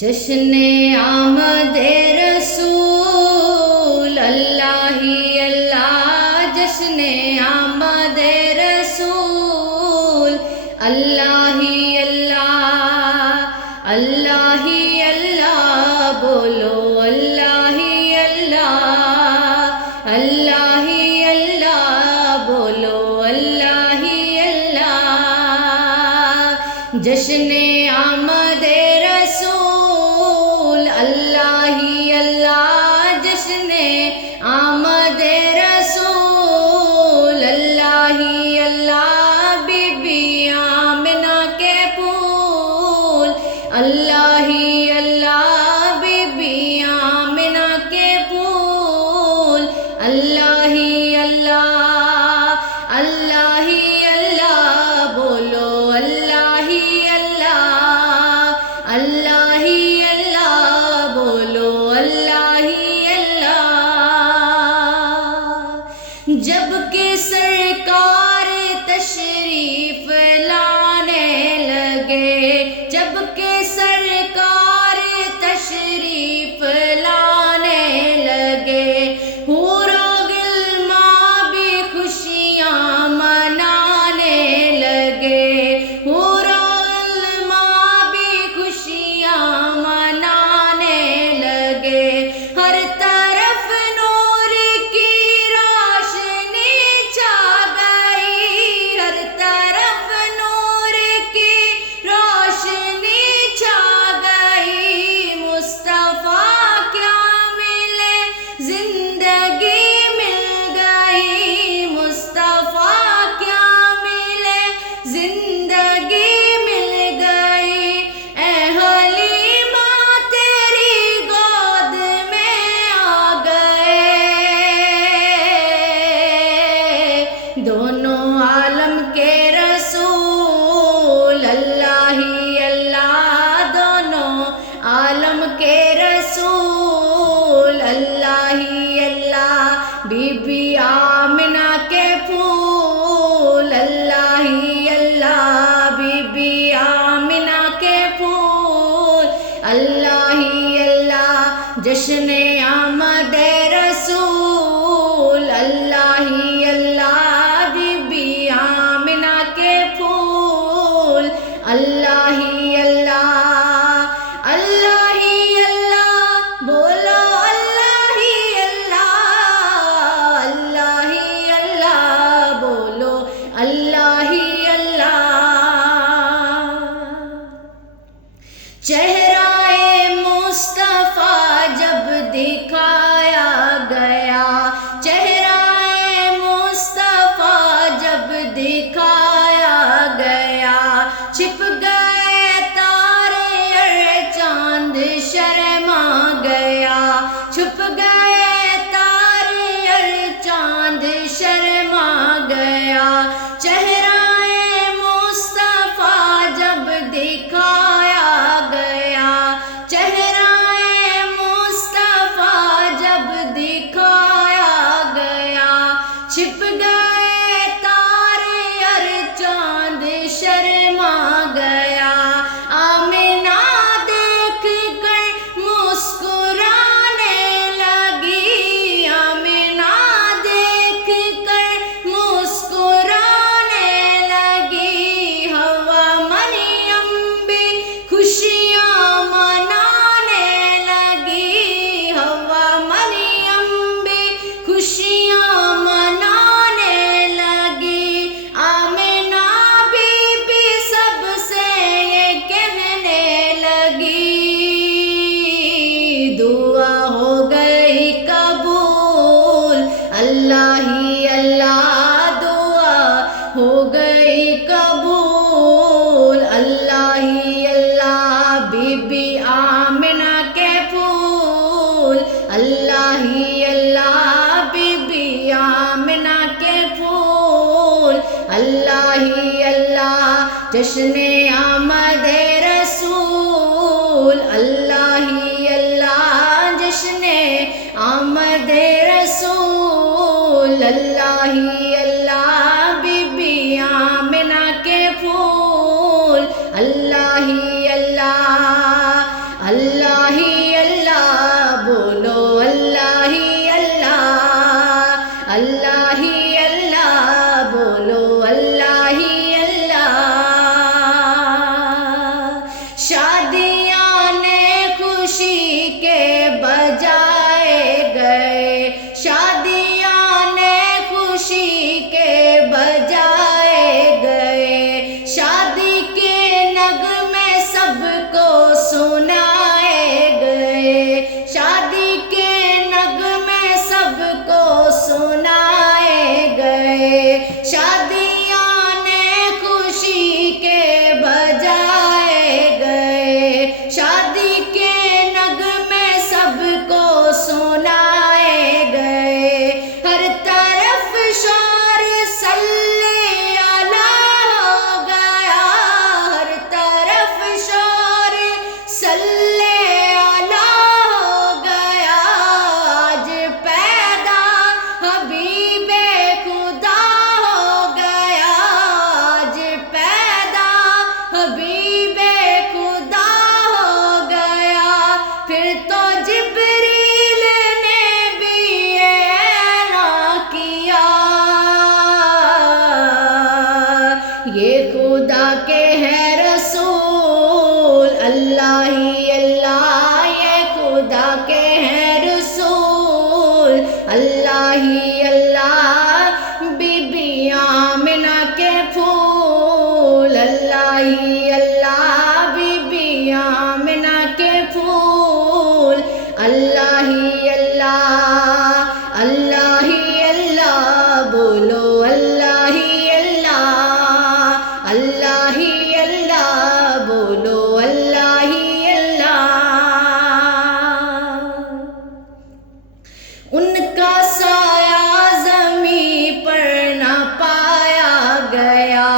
جشن آمد رسول اللہ ہی اللہ، جشن آمد رسول اللہ ہی اللہ، اللہ ہی اللہ، بولو اللہ ہی اللہ، اللہ ہی اللہ، بولو اللہ ہی اللہ۔ جشن آمد رسول اللہ ہی اللہ، جشن آمد رسول اللہ ہی اللہ، بی بی آمنہ کے پھول اللہ ہی اللہ، بی بی آمنہ کے پھول اللہ ہی اللہ، اللہ ہی اللہ، بولو اللہ ہی اللہ، اللہ ہی اللہ، بولو اللہ ہی اللہ۔ جب کہ سرکار تشریف لانے لگے، جب کہ سرکار تشریف لانے لگے، حور و غلماں بھی خوشیاں منانے لگے، حور و غلماں بھی خوشیاں منانے لگے، ہر طرف نور کی روشنی چھا گئی، ہر طرف نور کی روشنی چھا گئی، مصطفیٰ کیا ملے زندگی مل گئی، مصطفیٰ کیا ملے زندگی مل گئی، اے حلیمہ تیری گود میں آ گئے، دونوں عالم کے رسول اللہ ہی اللہ، دونوں عالم کے رسول اللہ ہی اللہ، بی بی آمنہ کے پھول اللہ ہی اللہ، بی بی آمنہ کے پھول اللہ ہی اللہ۔ جشن آمد رسول اللہ ہی اللہ، بی بی آمنہ کے پھول اللہ ہی اللہ، اللہ ہی اللہ، بولو اللہ ہی اللہ، اللہ ہی اللہ، بولو اللہ ہی اللہ۔ چہرہ مصطفیٰ جب دکھایا گیا، چہرہ مصطفیٰ جب دکھایا گیا، چھپ گئے تارے اور چاند شرما گیا، چھپ گئے تارے اور چاند شرما گیا، چہرہ مصطفیٰ جب دکھایا گیا، چہرہ مصطفیٰ جب دکھایا گیا، چھپ گئے تارے اور چاند شرما گیا، آمنہ دیکھ کر مسکرانے لگی، آمنہ دیکھ کر مسکرانے لگی، حوا مریم بھی خوشیاں منانے لگی، حوا مریم بھی خوشیاں منانے لگی، آمنہ بی بی سب سے یہ کہنے لگی، دعا ہو گئی قبول اللہ ہی اللہ، دعا ہو گئی قبول اللہ ہی اللہ، بی بی آمنہ کے پھول اللہ ہی اللہ، بی بی آمنہ کے پھول اللہ ہی اللہ۔ جشن آمد رسول اللہ ہی اللہ، جشن آمد رسول اللہ ہی اللہ، بی بی آمنہ کے پھول اللہ ہی اللہ، اللہ اللہ ہی اللہ بولو اللہ ہی اللہ، اللہ ہی اللہ بولو اللہ ہی اللہ۔ شادیاں نے خوشی کے بجائے گئے، شادیاں نے خوشی کے بجائے گئے، شادی کے نغمے سب کو سنائے گئے، شادی کے نغمے سب کو سنائے گئے، شادیاں نے خوشی کے بجائے گئے، شادی کے نغمے سب کو سنائے گئے، ہر طرف شور صلی اللہ ہو گیا، ہر طرف شور صلی اللہ ہو گیا، آج پیدا حبیب خدا ہو گیا، آج پیدا حبیب خدا ہو گیا، پھر تو جبریل نے بھی اعلان کیا، یہ خدا کے ہیں رسول، اللہ ہی اللہ، یہ خدا کے ہیں رسول، اللہ ہی اللہ، بی بی آمنہ کے پھول، اللہ ہی اللہ، بی بی آمنہ کے پھول، اللہ ہی اللہ، اللہ ہی اللہ بولو اللہ ہی اللہ، اللہ ہی اللہ بولو اللہ ہی اللہ۔ ان کا سایہ زمین پر نہ پایا گیا،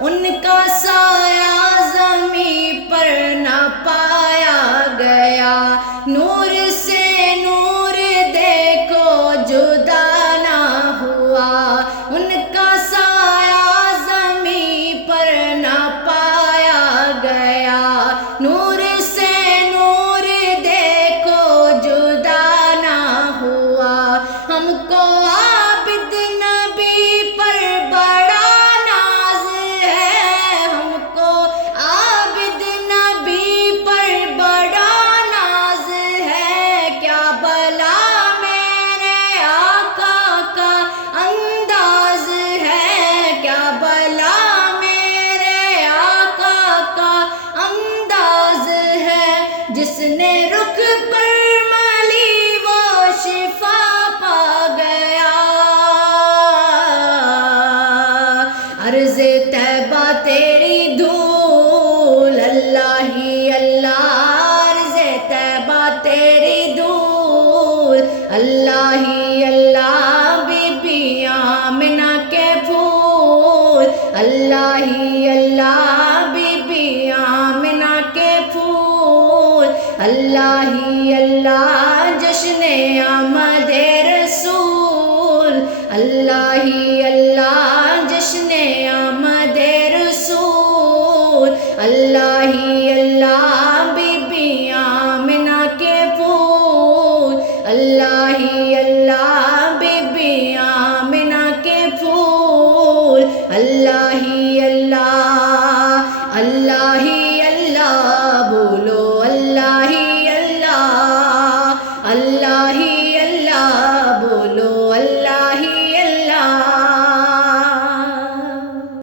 ان کا سایہ زمین پر نہ پایا گیا، نور سے نور دیکھو جدا نہ ہوا، ان کا سایہ زمین پر نہ پایا گیا، نور سے نور دیکھو جدا نہ ہوا، ہم کو عابد نبی پر بڑا ناز ہے، ہم کو عابد نبی پر بڑا ناز ہے، کیا بلا میرے آقا کا انداز ہے، کیا بلا میرے آقا کا انداز ہے، جس نے رخ پر ملی وہ شفا پا گیا، عرض طیبہ تیری دھول، اللہ ہی اللہ، عرض طیبہ تیری دھول، اللہ ہی اللہ، بی بی آمنہ کے پھول، اللہ ہی اللہ، بی بی آمنہ کے پھول، اللہ ہی اللہ، جشن آمد رسول، اللہ ہی اللہ، جشن آمد رسول، اللہ ہی